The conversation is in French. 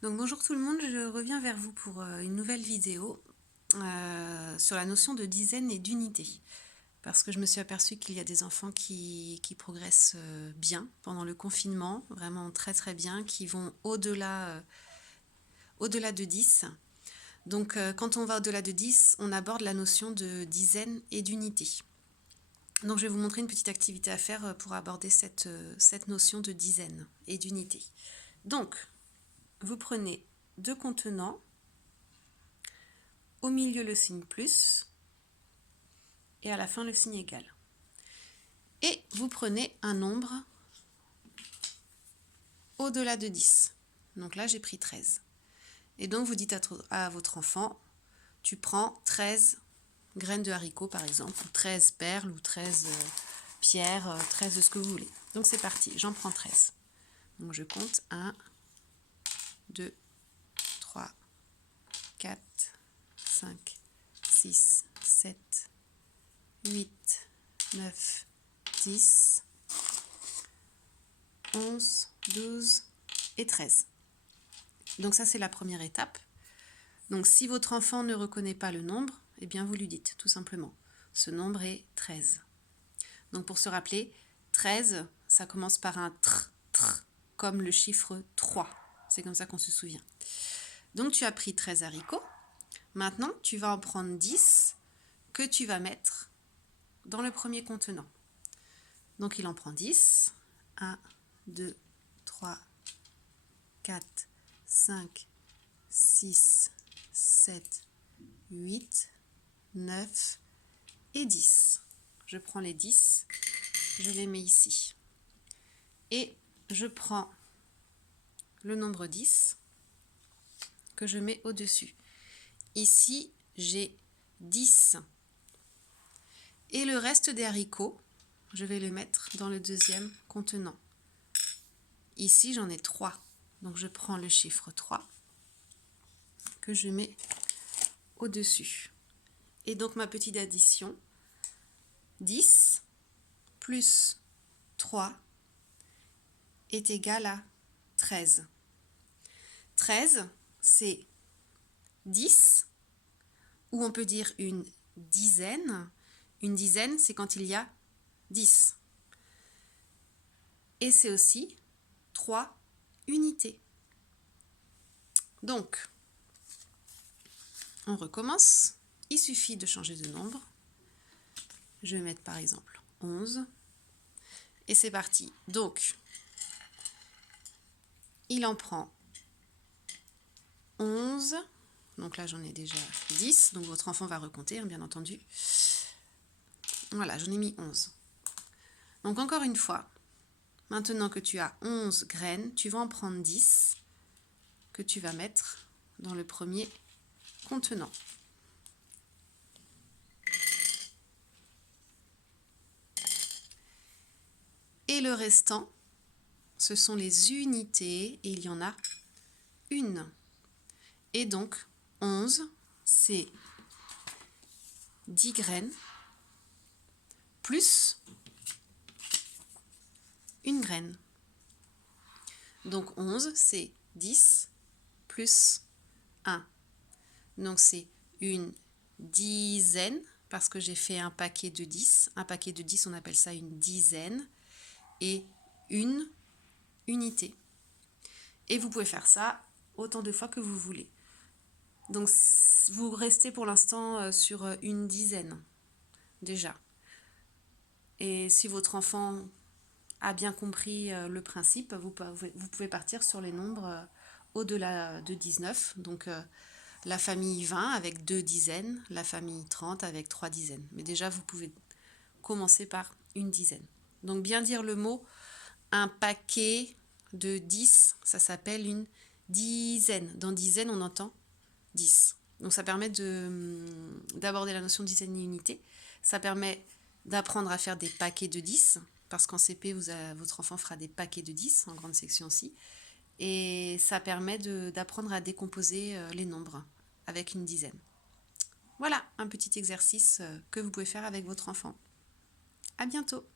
Donc bonjour tout le monde, je reviens vers vous pour une nouvelle vidéo sur la notion de dizaine et d'unité. Parce que je me suis aperçue qu'il y a des enfants qui progressent bien pendant le confinement, vraiment très très bien, qui vont au-delà de 10. Donc quand on va au-delà de 10, on aborde la notion de dizaine et d'unité. Donc je vais vous montrer une petite activité à faire pour aborder cette notion de dizaine et d'unité. Donc, vous prenez deux contenants, au milieu le signe plus et à la fin le signe égal. Et vous prenez un nombre au-delà de 10. Donc là j'ai pris 13. Et donc vous dites à votre enfant, tu prends 13 graines de haricots par exemple, ou 13 perles, ou 13 pierres, 13 de ce que vous voulez. Donc c'est parti, j'en prends 13. Donc je compte 1, 2, 3, 4, 5, 6, 7, 8, 9, 10, 11, 12 et 13. Donc ça c'est la première étape. Donc si votre enfant ne reconnaît pas le nombre, eh bien vous lui dites tout simplement, ce nombre est 13. Donc pour se rappeler, 13, ça commence par un tr, comme le chiffre 3. C'est comme ça qu'on se souvient. Donc tu as pris 13 haricots. Maintenant, tu vas en prendre 10 que tu vas mettre dans le premier contenant. Donc il en prend 10. 1, 2, 3, 4, 5, 6, 7, 8, 9 et 10. Je prends les 10, je les mets ici. Et je prends le nombre 10 que je mets au-dessus. Ici, j'ai 10. Et le reste des haricots, je vais le mettre dans le deuxième contenant. Ici, j'en ai 3. Donc, je prends le chiffre 3 que je mets au-dessus. Et donc, ma petite addition, 10 plus 3 est égal à 13. 13, c'est 10, ou on peut dire une dizaine. Une dizaine, c'est quand il y a 10. Et c'est aussi 3 unités. Donc, on recommence. Il suffit de changer de nombre. Je vais mettre par exemple 11. Et c'est parti. Donc, il en prend 11. Donc là, j'en ai déjà 10. Donc, votre enfant va recompter, bien entendu. Voilà, j'en ai mis 11. Donc, encore une fois, maintenant que tu as 11 graines, tu vas en prendre 10 que tu vas mettre dans le premier contenant. Et le restant, ce sont les unités, et il y en a une. Et donc, 11, c'est 10 graines plus une graine. Donc 11, c'est 10 plus 1. Donc c'est une dizaine, parce que j'ai fait un paquet de 10. Un paquet de 10, on appelle ça une dizaine. Et une unité. Et vous pouvez faire ça autant de fois que vous voulez. Donc vous restez pour l'instant sur une dizaine, déjà. Et si votre enfant a bien compris le principe, vous pouvez partir sur les nombres au-delà de 19. Donc la famille 20 avec 2 dizaines, la famille 30 avec 3 dizaines. Mais déjà, vous pouvez commencer par une dizaine. Donc bien dire le mot, un paquet de 10, ça s'appelle une dizaine. Dans dizaine, on entend 10. Donc ça permet d'aborder la notion de dizaine et unité. Ça permet d'apprendre à faire des paquets de 10, parce qu'en CP, votre enfant fera des paquets de 10, en grande section aussi. Et ça permet d'apprendre à décomposer les nombres avec une dizaine. Voilà un petit exercice que vous pouvez faire avec votre enfant. À bientôt!